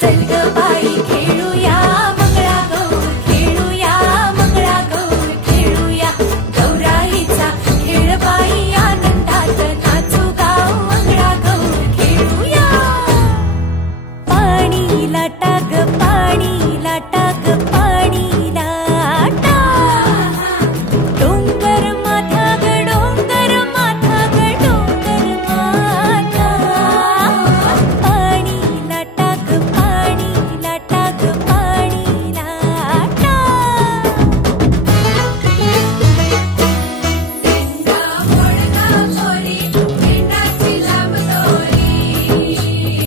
चल ग बाई खेळूया मंगळागौर, खेळूया मंगळागौर, खेळूया गौराईचा खेळ बाई, आनंदात नाचू गाऊ मंगळागौर खेळूया. पाणी लाटा ग